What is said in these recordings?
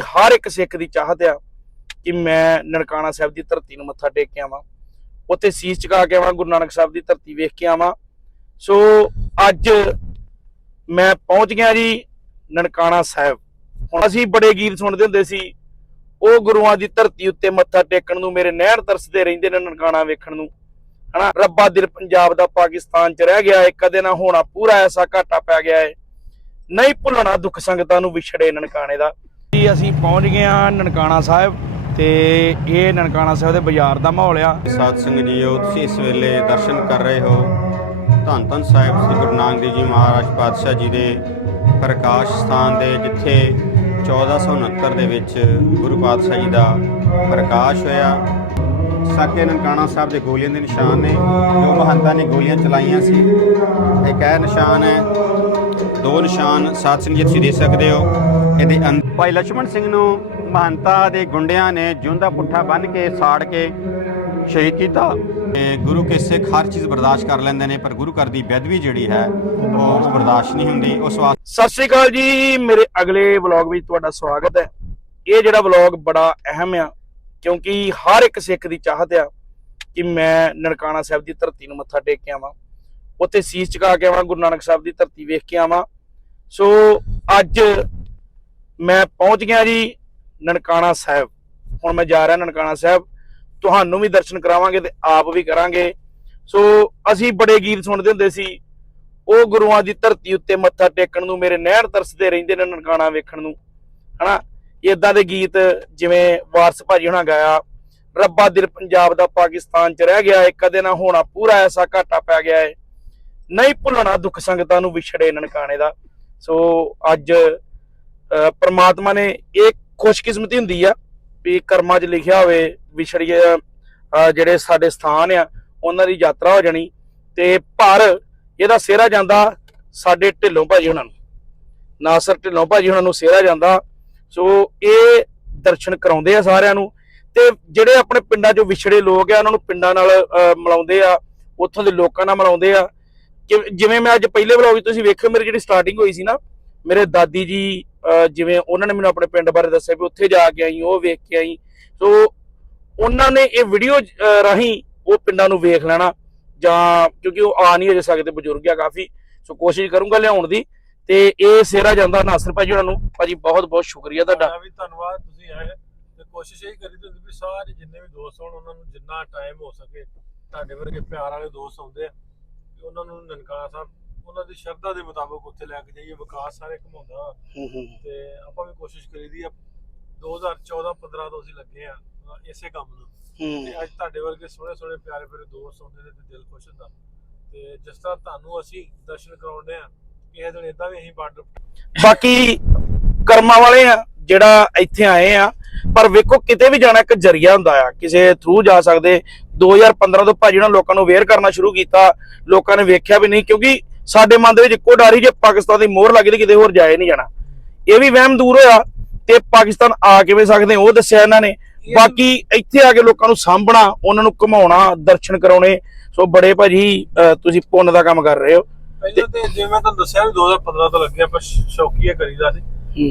ਹਰ ਇੱਕ ਸਿੱਖ ਦੀ ਚਾਹਤ ਆ ਕਿ ਮੈਂ ਨਨਕਾਣਾ ਸਾਹਿਬ ਦੀ ਧਰਤੀ ਨੂੰ ਮੱਥਾ ਟੇਕ ਕੇ ਆਵਾਂ, ਉੱਥੇ ਸੀਸ ਝੁਕਾ ਕੇ ਆਵਾਂ, ਗੁਰੂ ਨਾਨਕ ਸਾਹਿਬ ਦੀ ਧਰਤੀ ਵੇਖ ਕੇ ਆਵਾਂ। ਸੋ ਅੱਜ ਮੈਂ ਪਹੁੰਚ ਗਿਆ ਜੀ ਨਨਕਾਣਾ ਸਾਹਿਬ। ਹੁਣ ਅਸੀਂ ਬੜੇ ਗੀਤ ਸੁਣਦੇ ਹੁੰਦੇ ਸੀ, ਉਹ ਗੁਰੂਆਂ ਦੀ ਧਰਤੀ ਉੱਤੇ ਮੱਥਾ ਟੇਕਣ ਨੂੰ, ਮੇਰੇ ਨਹਿਰ ਤਰਸਦੇ ਰਹਿੰਦੇ ਨੇ ਨਨਕਾਣਾ ਵੇਖਣ ਨੂੰ। ਹਨਾ, ਰੱਬਾ ਦਿਲ ਪੰਜਾਬ ਦਾ ਪਾਕਿਸਤਾਨ ਚ ਰਹਿ ਗਿਆ ਏ, ਕਦੇ ਨਾ ਹੋਣਾ ਪੂਰਾ ਐਸਾ ਘਾਟਾ ਪੈ ਗਿਆ ਏ। ਨਹੀਂ ਭੁੱਲਣਾ ਦੁੱਖ ਸੰਗਤਾਂ ਨੂੰ ਵਿਛੜੇ ਨਨਕਾਣੇ ਦਾ। ਜੀ, ਅਸੀਂ ਪਹੁੰਚ ਗਏ ਆ ਨਨਕਾਣਾ ਸਾਹਿਬ ਤੇ ਇਹ ਨਨਕਾਣਾ ਸਾਹਿਬ ਦੇ ਬਾਜ਼ਾਰ ਦਾ ਮਾਹੌਲ ਆ। ਸਾਧ ਸੰਗਤ ਜੀਓ ਤੁਸੀਂ ਇਸ ਵੇਲੇ ਦਰਸ਼ਨ ਕਰ ਰਹੇ ਹੋ। ਧੰਨ ਧੰਨ ਸਾਹਿਬ ਸ੍ਰੀ ਗੁਰੂ ਨਾਨਕ ਦੇਵ ਜੀ ਮਹਾਰਾਜ ਪਾਤਸ਼ਾਹ ਜੀ ਦੇ ਪ੍ਰਕਾਸ਼ ਸਥਾਨ ਦੇ, ਜਿੱਥੇ 1469 ਦੇ ਵਿੱਚ ਗੁਰੂ ਪਾਤਸ਼ਾਹ ਜੀ ਦਾ ਪ੍ਰਕਾਸ਼ ਹੋਇਆ। ਸਾਕੇ ਨਨਕਾਣਾ ਸਾਹਿਬ ਦੇ ਗੋਲੀਆਂ ਦੇ ਨਿਸ਼ਾਨ ਨੇ ਜੋ ਮਹੰਤਾਂ ਨੇ ਗੋਲੀਆਂ ਚਲਾਈਆਂ ਸੀ। ਇੱਕ ਇਹ ਨਿਸ਼ਾਨ ਹੈ, ਦੋ ਨਿਸ਼ਾਨ ਸਾਧ ਸੰਗਤ ਜੀ ਤੁਸੀਂ ਦੇ ਸਕਦੇ ਹੋ। ਇਹਦੇ ਅੰਦਰ ਭਾਈ ਲక్ష్మణ ਸਿੰਘ ਨੂੰ ਮਹੰਤਾ ਦੇ ਗੁੰਡਿਆਂ ਨੇ ਜਿਉਂਦਾ ਪੁੱਠਾ ਬੰਨ ਕੇ ਸਾੜ ਕੇ ਸ਼ਹੀਦ ਕੀਤਾ। ਗੁਰੂ ਕੇ ਸਿੱਖ ਹਰ ਚੀਜ਼ ਬਰਦਾਸ਼ਤ ਕਰ ਲੈਂਦੇ ਨੇ ਪਰ ਗੁਰੂ ਘਰ ਦੀ ਬੇਦਬੀ ਜਿਹੜੀ ਹੈ ਉਹ ਬਰਦਾਸ਼ਤ ਨਹੀਂ ਹੁੰਦੀ। ਉਸ ਵਾਸਤੇ ਸਤਿ ਸ੍ਰੀ ਅਕਾਲ ਜੀ ਮੇਰੇ ਅਗਲੇ ਵਲੌਗ ਵਿੱਚ ਤੁਹਾਡਾ ਸਵਾਗਤ ਹੈ। ਇਹ ਜਿਹੜਾ ਵਲੌਗ ਬੜਾ ਅਹਿਮ ਆ ਕਿਉਂਕਿ ਹਰ ਇੱਕ ਸਿੱਖ ਦੀ ਚਾਹਤ ਆ ਕਿ ਮੈਂ ਨਨਕਾਣਾ ਸਾਹਿਬ ਦੀ ਧਰਤੀ ਨੂੰ ਮੱਥਾ ਟੇਕ ਕੇ ਆਵਾਂ। ਉੱਥੇ ਸੀਸ ਚੁਕਾ ਕੇ ਆਵਾਂ ਗੁਰੂ ਨਾਨਕ ਸਾਹਿਬ ਦੀ ਧਰਤੀ ਵੇਖ ਕੇ ਆਵਾਂ। ਸੋ ਅੱਜ ਮੈਂ ਪਹੁੰਚ ਗਿਆ ਜੀ ਨਨਕਾਣਾ ਸਾਹਿਬ। ਹੁਣ ਮੈਂ ਜਾ ਰਿਹਾ ਨਨਕਾਣਾ ਸਾਹਿਬ। ਤੁਹਾਨੂੰ ਵੀ ਦਰਸ਼ਨ ਕਰਾਵਾਂਗੇ ਤੇ ਆਪ ਵੀ ਕਰਾਂਗੇ। ਸੋ ਅਸੀਂ ਬੜੇ ਗੀਤ ਸੁਣਦੇ ਹੁੰਦੇ ਸੀ। ਉਹ ਗੁਰੂਆਂ ਦੀ ਧਰਤੀ ਉੱਤੇ ਮੱਥਾ ਟੇਕਣ ਨੂੰ ਮੇਰੇ ਨਹਿਰ ਤਰਸਦੇ ਰਹਿੰਦੇ ਨੇ ਨਨਕਾਣਾ ਵੇਖਣ ਨੂੰ। ਹਨਾ? ਇਦਾਂ ਦੇ ਗੀਤ ਜਿਵੇਂ ਵਾਰਸ ਭਾਜੀ ਹੁਣਾਂ ਗਾਇਆ, ਰੱਬਾ ਦਿਲ ਪੰਜਾਬ ਦਾ ਪਾਕਿਸਤਾਨ ਚ ਰਹਿ ਗਿਆ ਏ, ਕਦੇ ਨਾ ਹੋਣਾ ਪੂਰਾ ਐਸਾ ਘਾਟਾ ਪੈ ਗਿਆ ਏ। ਨਹੀਂ ਭੁੱਲਣਾ ਦੁੱਖ ਸੰਗਤਾਂ ਨੂੰ ਵਿਛੜੇ ਨਨਕਾਣੇ ਦਾ। ਸੋ ਅੱਜ ਪਰਮਾਤਮਾ ਨੇ ਇਹ ਖੁਸ਼ਕਿਸਮਤੀ ਹੁੰਦੀ ਆ ਵੀ ਕਰਮਾਂ 'ਚ ਲਿਖਿਆ ਹੋਵੇ ਵਿਛੜੀਏ ਜਿਹੜੇ ਸਾਡੇ ਸਥਾਨ ਆ, ਉਹਨਾਂ ਦੀ ਯਾਤਰਾ ਹੋ ਜਾਣੀ ਤੇ ਪਰ ਇਹਦਾ ਸਿਹਰਾ ਜਾਂਦਾ ਸਾਡੇ ਢਿੱਲੋਂ ਭਾਜੀ ਉਹਨਾਂ ਨੂੰ। ਨਾਸਰ ਢਿੱਲੋਂ ਭਾਜੀ ਉਹਨਾਂ ਨੂੰ ਸਿਹਰਾ ਜਾਂਦਾ। ਸੋ ਇਹ ਦਰਸ਼ਨ ਕਰਾਉਂਦੇ ਆ ਸਾਰਿਆਂ ਨੂੰ ਤੇ ਜਿਹੜੇ ਆਪਣੇ ਪਿੰਡਾਂ 'ਚੋਂ ਵਿਛੜੇ ਲੋਕ ਆ, ਉਹਨਾਂ ਨੂੰ ਪਿੰਡਾਂ ਨਾਲ ਮਿਲਾਉਂਦੇ ਆ, ਉੱਥੋਂ ਦੇ ਲੋਕਾਂ ਨਾਲ ਮਿਲਾਉਂਦੇ ਆ। ਕਿ- ਜਿਵੇਂ ਮੈਂ ਅੱਜ ਪਹਿਲੇ ਵਲੌਗ ਵਿੱਚ ਤੁਸੀਂ ਵੇਖਿਓ, ਮੇਰੀ ਜਿਹੜੀ ਸਟਾਰਟਿੰਗ ਹੋਈ ਸੀ ਨਾ, ਮੇਰੇ ਦਾਦੀ ਜੀ ਜਿਵੇਂ ਉਹਨਾਂ ਨੇ ਮੈਨੂੰ ਆਪਣੇ ਪਿੰਡ ਬਾਰੇ ਦੱਸਿਆ ਵੀ ਉੱਥੇ ਜਾ ਕੇ ਆਈ, ਉਹ ਵੇਖ ਕੇ ਆਈ। ਸੋ ਉਹਨਾਂ ਨੇ ਇਹ ਵੀਡੀਓ ਰਾਹੀਂ ਉਹ ਪਿੰਡਾਂ ਨੂੰ ਵੇਖ ਲੈਣਾ, ਜਾਂ ਕਿਉਂਕਿ ਉਹ ਆ ਨਹੀਂ ਅਜੇ ਸਕਦੇ, ਬਜ਼ੁਰਗ ਆ ਕਾਫੀ। ਸੋ ਕੋਸ਼ਿਸ਼ ਕਰੂੰਗਾ ਲਿਆਉਣ ਦੀ, ਤੇ ਇਹ ਸੇਰਾ ਜਾਂਦਾ ਨਾਸਰ ਭਾਜੀ ਉਹਨਾਂ ਨੂੰ। ਭਾਜੀ, ਬਹੁਤ ਬਹੁਤ ਸ਼ੁਕਰੀਆ ਤੁਹਾਡਾ। ਵੀ ਧੰਨਵਾਦ, ਤੁਸੀਂ ਆਏ ਤੇ ਕੋਸ਼ਿਸ਼ ਇਹ ਕਰੀ ਤੁਸੀਂ ਵੀ ਸਾਰੇ ਜਿੰਨੇ ਵੀ ਦੋਸਤ ਹੋਣ, ਉਹਨਾਂ ਨੂੰ ਜਿੰਨਾ ਟਾਈਮ ਹੋ ਸਕੇ, ਤੁਹਾਡੇ ਵਰਗੇ ਪਿਆਰ ਵਾਲੇ ਦੋਸਤ ਹੁੰਦੇ ਆ ਉਹਨਾਂ ਨੂੰ ਨਨਕਾਣਾ ਸਾਹਿਬ ਉਹਨਾਂ ਦੀ ਸ਼ਰਧਾ ਦੇ ਮੁਤਾਬਕ ਉੱਥੇ ਲੈ ਕੇ ਜਾਈਏ ਵਿਕਾਸ ਸਾਰੇ ਘਮਾਉਂਦਾ। ਤੇ ਆਪਾਂ ਵੀ ਕੋਸ਼ਿਸ਼ ਕਰੀਦੀ ਆ 2014 15 ਤੋਂ ਅਸੀਂ ਲੱਗੇ ਆ ਇਸੇ ਕੰਮ ਨੂੰ। ਤੇ ਅੱਜ ਤੁਹਾਡੇ ਵਰਗੇ ਸੋਹਣੇ ਸੋਹਣੇ ਪਿਆਰੇ ਪਿਆਰੇ ਦੋਸਤ ਹੁੰਦੇ ਨੇ ਤੇ ਦਿਲ ਖੁਸ਼ ਹੁੰਦਾ। ਤੇ ਜਿਸ ਤਰ੍ਹਾਂ ਤੁਹਾਨੂੰ ਅਸੀਂ ਦਰਸ਼ਨ ਕਰਾਉਂਦੇ ਆ ਕਿਸੇ ਦਿਨ ਇਦਾਂ ਵੀ ਅਸੀਂ ਬਾਰਡਰ ਬਾਕੀ ਕਰਮਾਂ ਵਾਲੇ ਆ ਜਿਹੜਾ ਇੱਥੇ ਆਏ ਆ ਪਰ ਵੇਖੋ ਕਿਤੇ ਵੀ ਜਾਣਾ ਇੱਕ ਜਰੀਆ ਹੁੰਦਾ ਆ। ਕਿਸੇ ਥਰੂ ਜਾ ਸਕਦੇ। 2015 ਤੋਂ ਭਾਜੀ ਨਾਲ ਲੋਕਾਂ ਨੂੰ ਅਵੇਅਰ ਕਰਨਾ ਸ਼ੁਰੂ ਕੀਤਾ। ਲੋਕਾਂ ਨੇ ਵੇਖਿਆ ਵੀ ਨਹੀਂ ਕਿਉਂਕਿ ਸਾਡੇ ਮਨ ਦੇ ਵਿੱਚ ਇੱਕੋ ਡਰ ਸੀ ਜੇ ਪਾਕਿਸਤਾਨ ਦੀ ਮੋਹਰ ਲੱਗ ਕਿਤੇ ਹੋਰ ਜਾਏ ਨਹੀਂ ਜਾਣਾ। ਇਹ ਵੀ ਵਹਿਮ ਦੂਰ ਹੋਇਆ ਤੇ ਪਾਕਿਸਤਾਨ ਆ ਕਿਵੇਂ ਸਕਦੇ ਉਹ ਦੱਸਿਆ ਇਹਨਾਂ ਨੇ। ਬਾਕੀ ਇੱਥੇ ਆ ਕੇ ਲੋਕਾਂ ਨੂੰ ਸਾਂਭਣਾ ਉਹਨਾਂ ਨੂੰ ਘੁਮਾਉਣਾ ਦਰਸ਼ਨ ਕਰਾਉਣੇ ਸੋ ਬੜੇ ਭਾਜੀ ਤੁਸੀਂ ਪੁੰਨ ਦਾ ਕੰਮ ਕਰ ਰਹੇ ਹੋ। ਪਹਿਲਾਂ ਤੇ ਜਿਵੇਂ ਮੈਂ ਤੁਹਾਨੂੰ ਦੱਸਿਆ ਵੀ 2015 ਤੋਂ ਲੱਗੇ ਆਪਾਂ ਸ਼- ਸ਼ੌਕੀਆ ਕਰੀਦਾ ਸੀ।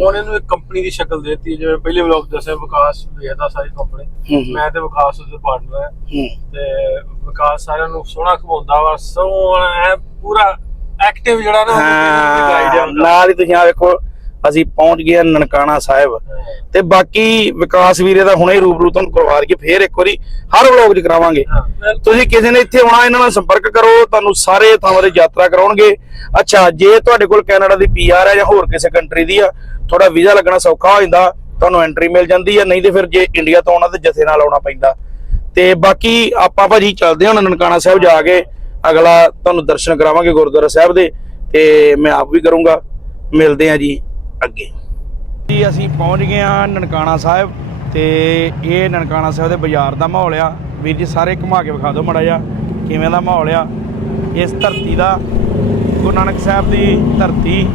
ਹੁਣ ਇਹਨੂੰ ਇੱਕ ਕੰਪਨੀ ਦੀ ਸ਼ਕਲ ਦਿੱਤੀ ਜਿਵੇਂ ਪਹਿਲੇ ਵਲੌਗ ਦੱਸਿਆ ਵਿਕਾਸ ਸਾਰੀ ਕੰਪਨੀ ਮੈਂ ਤੇ ਵਿਕਾਸ ਉਹਦੇ ਪਾਰਟਨਰ ਹੈ ਹੂੰ। ਤੇ ਵਿਕਾਸ ਸਾਰਿਆਂ ਨੂੰ ਸੋਹਣਾ ਘਮਾਉਂਦਾ ਵਾ ਐ ਪੂਰਾ ਐਕਟਿਵ ਜਿਹੜਾ ਨਾ ਹਾਂ ਨਾਲ ਹੀ ਤੁਸੀਂ ਆ ਵੇਖੋ ਅਸੀਂ ਪਹੁੰਚ ਗਏ ਨਨਕਾਣਾ ਸਾਹਿਬ। ਤੇ ਬਾਕੀ ਵਿਕਾਸ ਵੀਰੇ ਦਾ ਹੁਣੇ ਰੂਬਰੂ ਤੁਹਾਨੂੰ ਕਰਵਾ ਕੇ ਫੇਰ ਇੱਕ ਵਾਰੀ ਹਰ ਵਲੋਗ 'ਚ ਕਰਾਵਾਂਗੇ। ਤੁਸੀਂ ਕਿਸੇ ਨੇ ਇੱਥੇ ਆਉਣਾ ਇਹਨਾਂ ਨਾਲ ਸੰਪਰਕ ਕਰੋ ਤੁਹਾਨੂੰ ਸਾਰੇ ਥਾਵਾਂ ਤੇ ਯਾਤਰਾ ਕਰਾਉਣਗੇ। ਅੱਛਾ ਜੇ ਤੁਹਾਡੇ ਕੋਲ ਕੈਨੇਡਾ ਦੀ ਪੀਆਰ ਹੈ ਜਾਂ ਹੋਰ ਕਿਸੇ ਕੰਟਰੀ ਦੀ ਆ ਥੋੜਾ ਵੀਜ਼ਾ ਲੱਗਣਾ ਸੌਖਾ ਹੋ ਜਾਂਦਾ ਤੁਹਾਨੂੰ ਐਂਟਰੀ ਮਿਲ ਜਾਂਦੀ ਹੈ ਨਹੀਂ ਤੇ ਫਿਰ ਜੇ ਇੰਡੀਆ ਤੋਂ ਆਉਣਾ ਤੇ ਜਥੇ ਨਾਲ ਆਉਣਾ ਪੈਂਦਾ। ਤੇ ਬਾਕੀ ਆਪਾਂ ਭਾਜੀ ਚੱਲਦੇ ਹਾਂ ਨਨਕਾਣਾ ਸਾਹਿਬ ਜਾ ਕੇ। ਅਗਲਾ ਤੁਹਾਨੂੰ ਦਰਸ਼ਨ ਕਰਾਵਾਂਗੇ ਗੁਰਦੁਆਰਾ ਸਾਹਿਬ ਦੇ ਤੇ ਮੈਂ ਆਪ ਵੀ ਕਰੂੰਗਾ। ਮਿਲਦੇ ਹਾਂ ਜੀ ਅੱਗੇ। ਜੀ ਅਸੀਂ ਪਹੁੰਚ ਗਏ ਹਾਂ ਨਨਕਾਣਾ ਸਾਹਿਬ ਤੇ ਇਹ ਨਨਕਾਣਾ ਸਾਹਿਬ ਦੇ ਬਾਜ਼ਾਰ ਦਾ ਮਾਹੌਲ ਆ। ਵੀਰ ਜੀ ਸਾਰੇ ਘੁਮਾ ਕੇ ਵਿਖਾ ਦਿਓ ਮੜਾ ਜਿਹਾ ਕਿਵੇਂ ਦਾ ਮਾਹੌਲ ਆ। ਇਸ ਧਰਤੀ ਦਾ ਗੁਰੂ ਨਾਨਕ ਸਾਹਿਬ ਦੀ ਧਰਤੀ,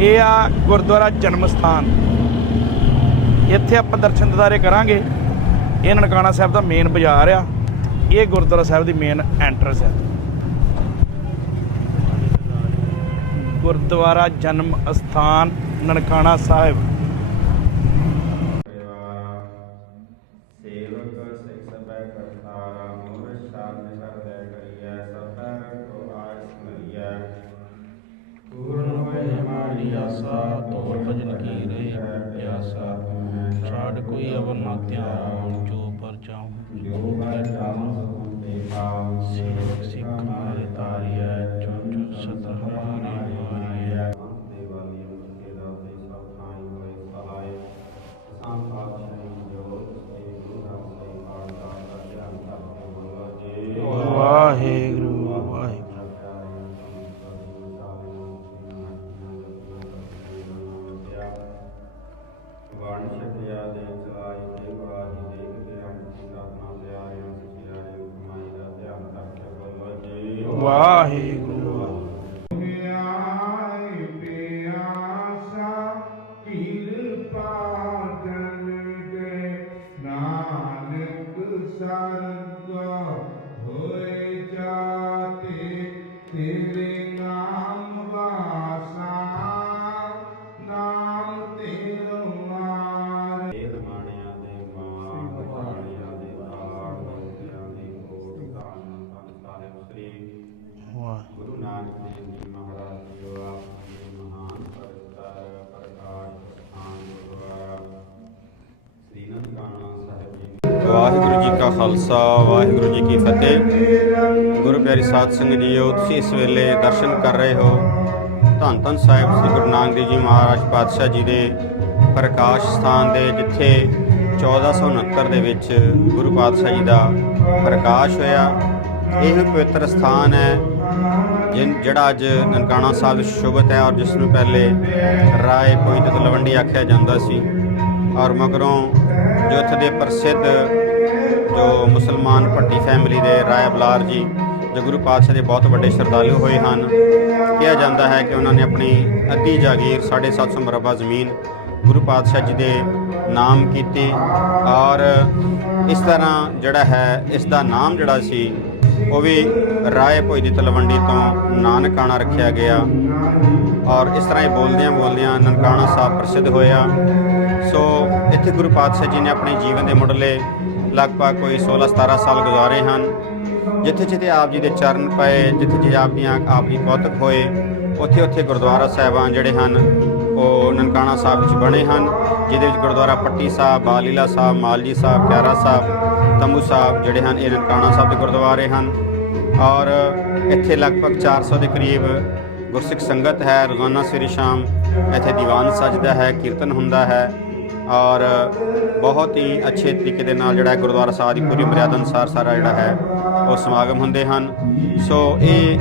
ਇਹ ਆ ਗੁਰਦੁਆਰਾ ਜਨਮ ਸਥਾਨ। ਇੱਥੇ ਆਪਾਂ ਦਰਸ਼ਨ ਦਿਦਾਰੇ ਕਰਾਂਗੇ। ਇਹ ਨਨਕਾਣਾ ਸਾਹਿਬ ਦਾ ਮੇਨ ਬਾਜ਼ਾਰ ਆ। ਇਹ ਗੁਰਦੁਆਰਾ ਸਾਹਿਬ ਦੀ ਮੇਨ ਐਂਟਰੈਂਸ ਹੈ ਗੁਰਦੁਆਰਾ ਜਨਮ ਅਸਥਾਨ ਨਨਕਾਣਾ ਸਾਹਿਬ ਪੂਰਨ ਜੋ Um, वाह ਗੁਰੂ ਨਾਨਕ ਦੇਵ ਜੀ ਮਹਾਰਾਜ ਜੀ ਆਪ ਜੀ ਮਹਾਨ ਪਰਸਤਾਰ ਪ੍ਰਕਾਸ਼ ਸਥਾਨ ਗੁਰਦੁਆਰਾ ਸ੍ਰੀ ਨਨਕਾਣਾ ਸਾਹਿਬ ਜੀ ਵਾਹਿਗੁਰੂ ਜੀ ਕਾ ਖਾਲਸਾ, ਵਾਹਿਗੁਰੂ ਜੀ ਕੀ ਫਤਿਹ। ਗੁਰੂ ਪਿਆਰੀ ਸਾਧ ਸੰਗਤ ਜੀਓ ਤੁਸੀਂ ਇਸ ਵੇਲੇ ਦਰਸ਼ਨ ਕਰ ਰਹੇ ਹੋ, ਧੰਨ ਧੰਨ ਸਾਹਿਬ ਸ੍ਰੀ ਗੁਰੂ ਨਾਨਕ ਦੇਵ ਜੀ ਮਹਾਰਾਜ ਪਾਤਸ਼ਾਹ ਜੀ ਦੇ ਪ੍ਰਕਾਸ਼ ਸਥਾਨ ਦੇ, ਜਿੱਥੇ 1469 ਦੇ ਵਿੱਚ ਗੁਰੂ ਪਾਤਸ਼ਾਹ ਜੀ ਦਾ ਪ੍ਰਕਾਸ਼ ਹੋਇਆ। ਇਹ ਪਵਿੱਤਰ ਸਥਾਨ ਹੈ। ਜਿਨ ਜਿਹੜਾ ਅੱਜ ਨਨਕਾਣਾ ਸਾਹਿਬ ਵਿੱਚ ਸ਼ੁਭਤ ਹੈ ਔਰ ਜਿਸ ਨੂੰ ਪਹਿਲੇ ਰਾਏ ਕੋਈ ਤਲਵੰਡੀ ਆਖਿਆ ਜਾਂਦਾ ਸੀ ਔਰ ਮਗਰੋਂ ਜੋ ਉੱਥੇ ਦੇ ਪ੍ਰਸਿੱਧ ਜੋ ਮੁਸਲਮਾਨ ਭੱਟੀ ਫੈਮਿਲੀ ਦੇ ਰਾਏ ਬਲਾਰ ਜੀ, ਜੋ ਗੁਰੂ ਪਾਤਸ਼ਾਹ ਦੇ ਬਹੁਤ ਵੱਡੇ ਸ਼ਰਧਾਲੂ ਹੋਏ ਹਨ, ਕਿਹਾ ਜਾਂਦਾ ਹੈ ਕਿ ਉਹਨਾਂ ਨੇ ਆਪਣੀ ਅੱਧੀ ਜਾਗੀਰ 750 ਮਰਬਾ ਜ਼ਮੀਨ ਗੁਰੂ ਪਾਤਸ਼ਾਹ ਜੀ ਦੇ ਨਾਮ ਕੀਤੀ ਔਰ ਇਸ ਤਰ੍ਹਾਂ ਜਿਹੜਾ ਹੈ, ਇਸ ਦਾ ਨਾਮ ਜਿਹੜਾ ਸੀ ਉਹ ਵੀ ਰਾਏ ਭੋਈ ਦੀ ਤਲਵੰਡੀ ਤੋਂ ਨਾਨਕਾਣਾ ਰੱਖਿਆ ਗਿਆ। ਔਰ ਇਸ ਤਰ੍ਹਾਂ ਹੀ ਬੋਲਦਿਆਂ ਬੋਲਦਿਆਂ ਨਨਕਾਣਾ ਸਾਹਿਬ ਪ੍ਰਸਿੱਧ ਹੋਇਆ। ਸੋ ਇੱਥੇ ਗੁਰੂ ਪਾਤਸ਼ਾਹ ਜੀ ਨੇ ਆਪਣੇ ਜੀਵਨ ਦੇ ਮੁੱਢਲੇ ਲਗਭਗ ਕੋਈ 16 17 ਸਾਲ ਗੁਜ਼ਾਰੇ ਹਨ। ਜਿੱਥੇ ਜਿੱਥੇ ਆਪ ਜੀ ਦੇ ਚਰਨ ਪਏ, ਜਿੱਥੇ ਜਿੱਥੇ ਆਪ ਦੀਆਂ ਆਪ ਜੀ ਪੌਤਕ ਹੋਏ, ਉੱਥੇ ਉੱਥੇ ਗੁਰਦੁਆਰਾ ਸਾਹਿਬਾਨ ਜਿਹੜੇ ਹਨ, ਉਹ ਨਨਕਾਣਾ ਸਾਹਿਬ ਵਿੱਚ ਬਣੇ ਹਨ, ਜਿਹਦੇ ਵਿੱਚ ਗੁਰਦੁਆਰਾ ਪੱਟੀ ਸਾਹਿਬ, ਬਾਲੀਲਾ ਸਾਹਿਬ, ਮਾਲਜੀ ਸਾਹਿਬ, ਪਿਆਰਾ ਸਾਹਿਬ ਤੰਬੂ ਸਾਹਿਬ ਜਿਹੜੇ ਹਨ, ਇਹ ਨਨਕਾਣਾ ਸਾਹਿਬ ਦੇ ਗੁਰਦੁਆਰੇ ਹਨ ਔਰ ਇੱਥੇ ਲਗਭਗ 400 ਦੇ ਕਰੀਬ ਗੁਰਸਿੱਖ ਸੰਗਤ ਹੈ, ਰੋਜ਼ਾਨਾ ਸਵੇਰੇ ਸ਼ਾਮ ਇੱਥੇ ਦੀਵਾਨ ਸਜਦਾ ਹੈ, ਕੀਰਤਨ ਹੁੰਦਾ ਹੈ ਔਰ ਬਹੁਤ ਹੀ ਅੱਛੇ ਤਰੀਕੇ ਦੇ ਨਾਲ ਜਿਹੜਾ ਗੁਰਦੁਆਰਾ ਸਾਹਿਬ ਦੀ ਪੂਰੀ ਮਰਿਆਦਾ ਅਨੁਸਾਰ ਸਾਰਾ ਜਿਹੜਾ ਹੈ, ਉਹ ਸਮਾਗਮ ਹੁੰਦੇ ਹਨ। ਸੋ ਇਹ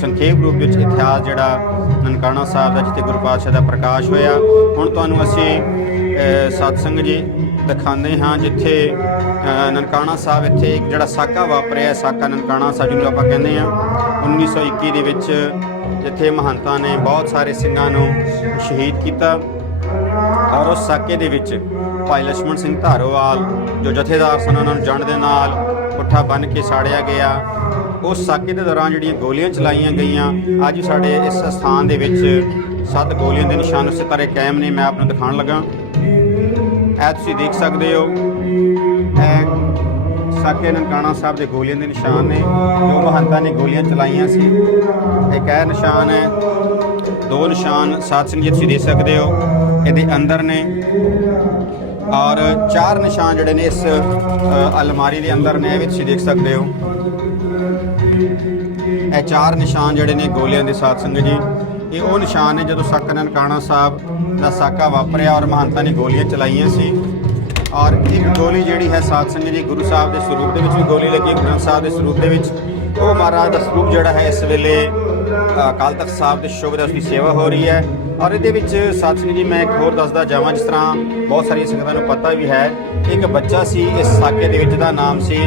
ਸੰਖੇਪ ਰੂਪ ਵਿੱਚ ਇਤਿਹਾਸ ਜਿਹੜਾ ਨਨਕਾਣਾ ਸਾਹਿਬ ਦਾ ਜਿੱਥੇ ਗੁਰੂ ਪਾਤਸ਼ਾਹ ਦਾ ਪ੍ਰਕਾਸ਼ ਹੋਇਆ, ਹੁਣ ਤੁਹਾਨੂੰ ਅਸੀਂ ਸਤਸੰਗ ਜੀ ਦਿਖਾਉਂਦੇ ਹਾਂ ਜਿੱਥੇ ਨਨਕਾਣਾ ਸਾਹਿਬ ਇੱਥੇ ਇੱਕ ਜਿਹੜਾ ਸਾਕਾ ਵਾਪਰਿਆ ਸਾਕਾ ਨਨਕਾਣਾ ਸਾਹਿਬ ਜਿਹਨੂੰ ਆਪਾਂ ਕਹਿੰਦੇ ਆ 1921 ਦੇ ਵਿੱਚ ਜਿੱਥੇ ਮਹੰਤਾਂ ਨੇ ਬਹੁਤ ਸਾਰੇ ਸਿੰਘਾਂ ਨੂੰ ਸ਼ਹੀਦ ਕੀਤਾ ਔਰ ਉਸ ਸਾਕੇ ਦੇ ਵਿੱਚ ਭਾਈ ਲక్ష్మణ ਸਿੰਘ ਧਾਰੋਵਾਲ ਜੋ ਜਥੇਦਾਰ ਸਨ, ਉਹਨਾਂ ਨੂੰ ਜੰਡ ਦੇ ਨਾਲ ਪੁੱਠਾ ਬੰਨ ਕੇ ਸਾੜਿਆ ਗਿਆ। ਉਸ ਸਾਕੇ ਦੇ ਦੌਰਾਨ ਜਿਹੜੀਆਂ ਗੋਲੀਆਂ ਚਲਾਈਆਂ ਗਈਆਂ, ਅੱਜ ਸਾਡੇ ਇਸ ਸਥਾਨ ਦੇ ਵਿੱਚ ਸੱਤ ਗੋਲੀਆਂ ਦੇ ਨਿਸ਼ਾਨ ਉਸੇ ਤਰ੍ਹਾਂ ਕਾਇਮ ਨੇ, ਮੈਂ ਆਪ ਨੂੰ ਦਿਖਾਉਣ ਲੱਗਾ। ਇਹ ਤੁਸੀਂ ਦੇਖ ਸਕਦੇ ਹੋ, ਇਹ ਸਾਕੇ ਨਨਕਾਣਾ ਸਾਹਿਬ ਦੇ ਗੋਲੀਆਂ ਦੇ ਨਿਸ਼ਾਨ ਨੇ ਜੋ ਮਹੰਤਾਂ ਨੇ ਗੋਲੀਆਂ ਚਲਾਈਆਂ ਸੀ। ਇੱਕ ਇਹ ਨਿਸ਼ਾਨ ਹੈ, ਦੋ ਨਿਸ਼ਾਨ ਸਾਧ ਸਿੰਘ ਜੀ ਤੁਸੀਂ ਦੇਖ ਸਕਦੇ ਹੋ, ਇਹਦੇ ਅੰਦਰ ਨੇ। ਔਰ ਚਾਰ ਨਿਸ਼ਾਨ ਜਿਹੜੇ ਨੇ ਇਸ ਅਲਮਾਰੀ ਦੇ ਅੰਦਰ ਨੇ, ਇਹ ਵੀ ਤੁਸੀਂ ਦੇਖ ਸਕਦੇ ਹੋ। ਇਹ ਚਾਰ ਨਿਸ਼ਾਨ ਜਿਹੜੇ ਨੇ ਗੋਲਿਆਂ ਦੇ ਸਾਧ ਸੰਗਤ ਜੀ। ਇਹ ਉਹ ਨਿਸ਼ਾਨ ਨੇ ਜਦੋਂ ਸਾਕਾ ਨਨਕਾਣਾ ਸਾਹਿਬ ਦਾ ਸਾਕਾ ਵਾਪਰਿਆ ਔਰ ਮਹੰਤਾਂ ਨੇ ਗੋਲੀਆਂ ਚਲਾਈਆਂ ਸੀ। ਔਰ ਇੱਕ ਗੋਲੀ ਜਿਹੜੀ ਹੈ ਸਾਧ ਸੰਗਤ ਜੀ, ਗੁਰੂ ਸਾਹਿਬ ਦੇ ਸਰੂਪ ਦੇ ਵਿੱਚ ਵੀ ਗੋਲੀ ਲੱਗੀ ਗੁਰੂ ਗ੍ਰੰਥ ਸਾਹਿਬ ਦੇ ਸਰੂਪ ਦੇ ਵਿੱਚ। ਉਹ ਮਹਾਰਾਜ ਦਾ ਸਰੂਪ ਜਿਹੜਾ ਹੈ ਇਸ ਵੇਲੇ ਅਕਾਲ ਤਖਤ ਸਾਹਿਬ ਦੇ ਸ਼ੁਭ ਦਾ ਉਸਦੀ ਸੇਵਾ ਹੋ ਰਹੀ ਹੈ। ਔਰ ਇਹਦੇ ਵਿੱਚ ਸਾਧ ਸੰਗਤ ਜੀ, ਮੈਂ ਇੱਕ ਹੋਰ ਦੱਸਦਾ ਜਾਵਾਂ, ਜਿਸ ਤਰ੍ਹਾਂ ਬਹੁਤ ਸਾਰੀਆਂ ਸੰਗਤਾਂ ਨੂੰ ਪਤਾ ਵੀ ਹੈ। ਇੱਕ ਬੱਚਾ ਸੀ, ਇਸ ਸਾਕੇ ਦੇ ਵਿੱਚ ਦਾ ਨਾਮ ਸੀ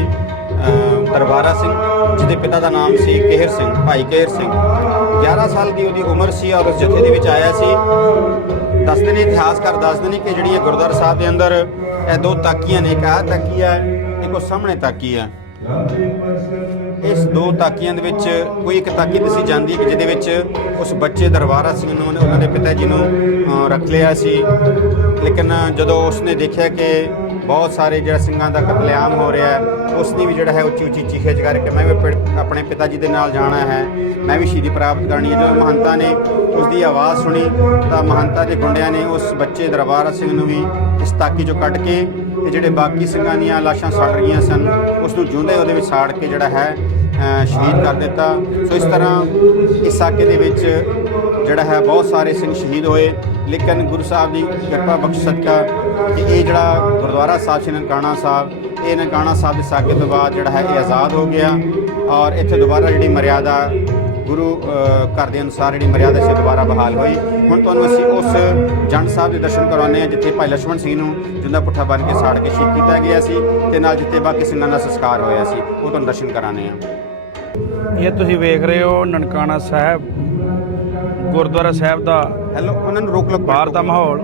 ਦਰਬਾਰਾ ਸਿੰਘ, ਜਿਹਦੇ ਪਿਤਾ ਦਾ ਨਾਮ ਸੀ ਕੇਹਰ ਸਿੰਘ, ਭਾਈ ਕੇਹਰ ਸਿੰਘ। 11 ਸਾਲ ਦੀ ਉਹਦੀ ਉਮਰ ਸੀ, ਔਰ ਉਸ ਜਥੇ ਦੇ ਵਿੱਚ ਆਇਆ ਸੀ। ਦੱਸਦੇ ਨੇ ਇਤਿਹਾਸਕਾਰ ਦੱਸਦੇ ਨੇ ਕਿ ਜਿਹੜੀ ਇਹ ਗੁਰਦੁਆਰਾ ਸਾਹਿਬ ਦੇ ਅੰਦਰ ਇਹ ਦੋ ਤਾਕੀਆਂ ਨੇ, ਇੱਕ ਆਹ ਤਾਕੀ ਹੈ, ਇੱਕ ਉਹ ਸਾਹਮਣੇ ਤਾਕੀ ਹੈ। ਇਸ ਦੋ ਤਾਕੀਆਂ ਦੇ ਵਿੱਚ ਕੋਈ ਇੱਕ ਤਾਕੀ ਦੱਸੀ ਜਾਂਦੀ ਹੈ ਕਿ ਜਿਹਦੇ ਵਿੱਚ ਉਸ ਬੱਚੇ ਦਰਬਾਰਾ ਸਿੰਘ ਨੂੰ ਉਹਨਾਂ ਦੇ ਪਿਤਾ ਜੀ ਨੂੰ ਰੱਖ ਲਿਆ ਸੀ। ਲੇਕਿਨ ਜਦੋਂ ਉਸਨੇ ਦੇਖਿਆ ਕਿ ਬਹੁਤ ਸਾਰੇ ਜਿਹੜਾ ਸਿੰਘਾਂ ਦਾ ਕਤਲੇਆਮ ਹੋ ਰਿਹਾ ਹੈ ਉਸ ਦੀ ਵੀ ਜਿਹੜਾ ਹੈ ਉੱਚੀ ਉੱਚੀ ਚੀਖੇ ਜਗਾਰ ਕੇ ਮੈਂ ਵੀ ਪਿੜ- ਆਪਣੇ ਪਿਤਾ ਜੀ ਦੇ ਨਾਲ ਜਾਣਾ ਹੈ। ਮੈਂ ਵੀ ਸ਼ਹੀਦੀ ਪ੍ਰਾਪਤ ਕਰਨੀ ਹੈ। ਜਦੋਂ ਮਹੰਤਾ ਨੇ ਉਸ ਦੀ ਆਵਾਜ਼ ਸੁਣੀ ਤਾਂ ਮਹੰਤਾ ਦੇ ਗੁੰਡਿਆਂ ਨੇ ਉਸ ਬੱਚੇ ਦਰਬਾਰਾ ਸਿੰਘ ਨੂੰ ਵੀ ਇਸ ਤਾਕੀ ਚੋਂ ਕੱਢ ਕੇ ਤੇ ਜਿਹੜੇ ਬਾਕੀ ਸਿੰਘਾਂ ਦੀਆਂ ਲਾਸ਼ਾਂ ਸੜ ਰਹੀਆਂ ਸਨ ਉਸ ਨੂੰ ਜਿਉਂਦੇ ਉਹਦੇ ਵਿੱਚ ਸਾੜ ਕੇ ਜਿਹੜਾ ਹੈ ਅ, ਸ਼ਹੀਦ ਕਰ ਦਿੱਤਾ। ਸੋ ਇਸ ਤਰ੍ਹਾਂ ਇਸ ਸਾਕੇ ਦੇ ਵਿੱਚ ਜਿਹੜਾ ਹੈ ਬਹੁਤ ਸਾਰੇ ਸਿੰਘ ਸ਼ਹੀਦ ਹੋਏ। ਲੇਕਿਨ ਗੁਰੂ ਸਾਹਿਬ ਦੀ ਕਿਰਪਾ ਬਖਸ਼ ਸਦਕਾ ਕਿ ਇਹ ਜਿਹੜਾ ਗੁਰਦੁਆਰਾ ਸਾਹਿਬ ਸ਼੍ਰੀ ਨਨਕਾਣਾ ਸਾਹਿਬ ਇਹ ਨਨਕਾਣਾ ਸਾਹਿਬ ਦੇ ਸਾਕੇ ਤੋਂ ਬਾਅਦ ਜਿਹੜਾ ਹੈ ਇਹ ਆਜ਼ਾਦ ਹੋ ਗਿਆ ਔਰ ਇੱਥੇ ਦੁਬਾਰਾ ਜਿਹੜੀ ਮਰਿਆਦਾ ਗੁਰੂ ਘਰ ਦੇ ਅਨੁਸਾਰ ਜਿਹੜੀ ਮਰਿਆਦਾ ਸੀ ਦੁਬਾਰਾ ਬਹਾਲ ਹੋਈ। ਹੁਣ ਤੁਹਾਨੂੰ ਅਸੀਂ ਉਸ ਜੰਡ ਸਾਹਿਬ ਦੇ ਦਰਸ਼ਨ ਕਰਾਉਣੇ ਆ ਜਿੱਥੇ ਭਾਈ ਲక్ష్మణ ਸਿੰਘ ਨੂੰ ਜਿੰਦਾ ਪੁੱਠਾ ਬੰਨ ਕੇ ਸਾੜ ਕੇ ਸ਼ਹੀਦ ਕੀਤਾ ਗਿਆ ਸੀ ਤੇ ਨਾਲ ਜਿੱਥੇ ਬਾਕੀ ਸਿੰਘਾਂ ਦਾ ਸੰਸਕਾਰ ਹੋਇਆ ਸੀ ਉਹ ਤੁਹਾਨੂੰ ਦਰਸ਼ਨ ਕਰਾਣੇ ਆ ਇਹ ਤੁਸੀਂ ਵੇਖ ਰਹੇ ਹੋ ਨਨਕਾਣਾ ਸਾਹਿਬ ਗੁਰਦੁਆਰਾ ਸਾਹਿਬ ਦਾ ਹੈਲੋ ਉਹਨਾਂ ਨੂੰ ਰੋਕ ਲਓ। ਬਾਹਰ ਦਾ ਮਾਹੌਲ।